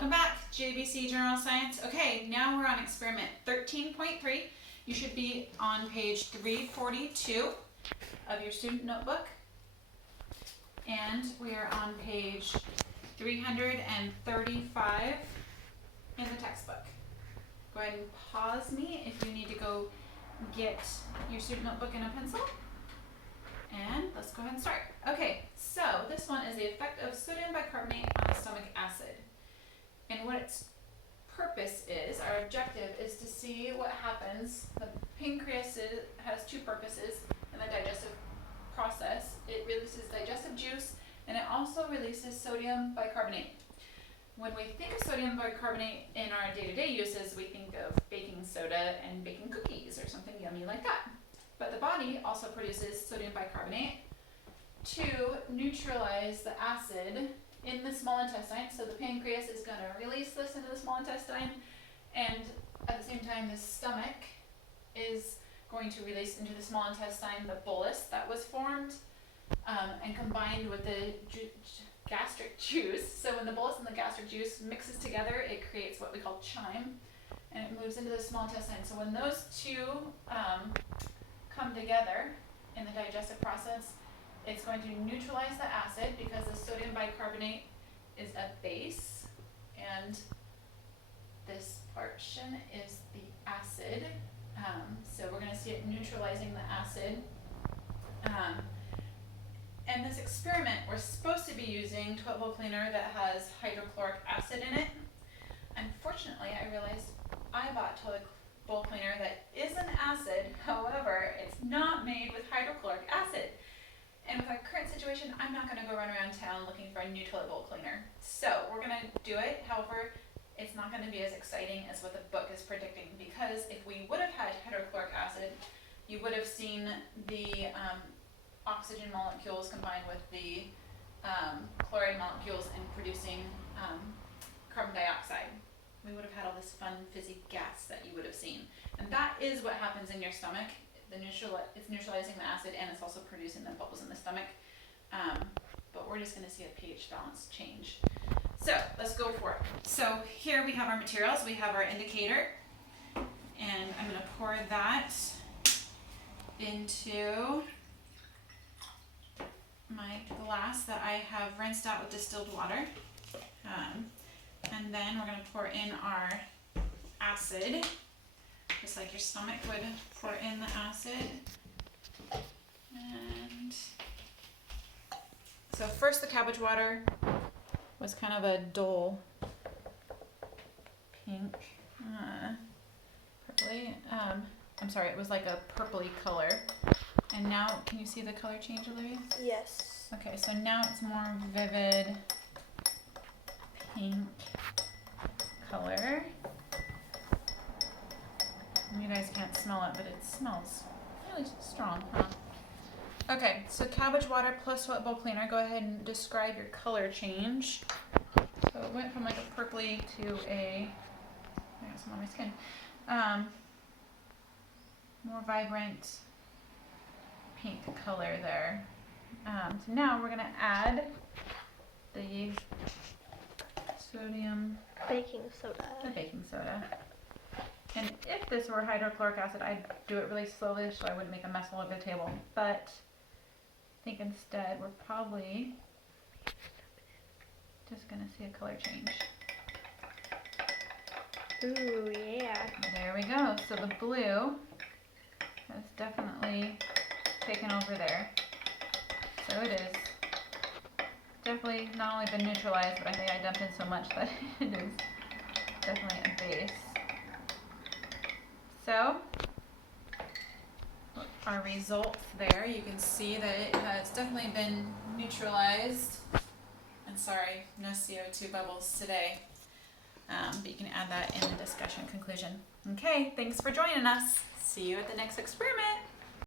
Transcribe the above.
Welcome back, JBC General Science. Okay, now we're on experiment 13.3. You should be on page 342 of your student notebook. And we are on page 335 in the textbook. Go ahead and pause me if you need to go get your student notebook and a pencil. And let's go ahead and start. Okay, so this one is the effect of sodium bicarbonate on the stomach acid. And what its purpose is, our objective is to see what happens. The pancreas has two purposes in the digestive process. It releases digestive juice and it also releases sodium bicarbonate. When we think of sodium bicarbonate in our day-to-day uses, we think of baking soda and baking cookies or something yummy like that. But the body also produces sodium bicarbonate to neutralize the acid in the small intestine. So the pancreas is going to release this into the small intestine, and at the same time the stomach is going to release into the small intestine the bolus that was formed and combined with the gastric juice. So when the bolus and the gastric juice mixes together, it creates what we call chyme, and it moves into the small intestine. So when those two come together in the digestive process, it's going to neutralize the acid because the sodium bicarbonate is a base, and this portion is the acid. So we're going to see it neutralizing the acid. And this experiment, we're supposed to be using toilet bowl cleaner that has hydrochloric acid in it. Unfortunately, I realized I bought toilet bowl cleaner that is an acid, however, it's not made with hydrochloric acid. And with our current situation, I'm not going to go run around town looking for a new toilet bowl cleaner. So we're going to do it, however, it's not going to be as exciting as what the book is predicting, because if we would have had hydrochloric acid, you would have seen the oxygen molecules combined with the chloride molecules and producing carbon dioxide. We would have had all this fun fizzy gas that you would have seen. And that is what happens in your stomach. It's neutralizing the acid and it's also producing the bubbles in the stomach. But we're just going to see a pH balance change. So let's go for it. So here we have our materials. We have our indicator. And I'm going to pour that into my glass that I have rinsed out with distilled water. And then we're going to pour in our acid, just like your stomach would pour in the acid. And so first the cabbage water was kind of a dull pink, purpley. I'm sorry, it was like a purpley color. And now, can you see the color change, Olivia? Yes. Okay, so now it's more vivid pink color. You guys can't smell it, but it smells really strong, huh? Okay, so cabbage water plus toilet bowl cleaner. Go ahead and describe your color change. So it went from like a purpley to I got some on my skin. More vibrant pink color there. So now we're gonna add the Baking soda. the baking soda. And if this were hydrochloric acid, I'd do it really slowly so I wouldn't make a mess all over the table. But I think instead we're probably just gonna see a color change. Ooh, yeah. There we go. So the blue has definitely taken over there. So it is definitely not only been neutralized, but I think I dumped in so much that it is definitely a base. So our results there, you can see that it has definitely been neutralized. And sorry, no CO2 bubbles today. But you can add that in the discussion conclusion. Okay, thanks for joining us. See you at the next experiment.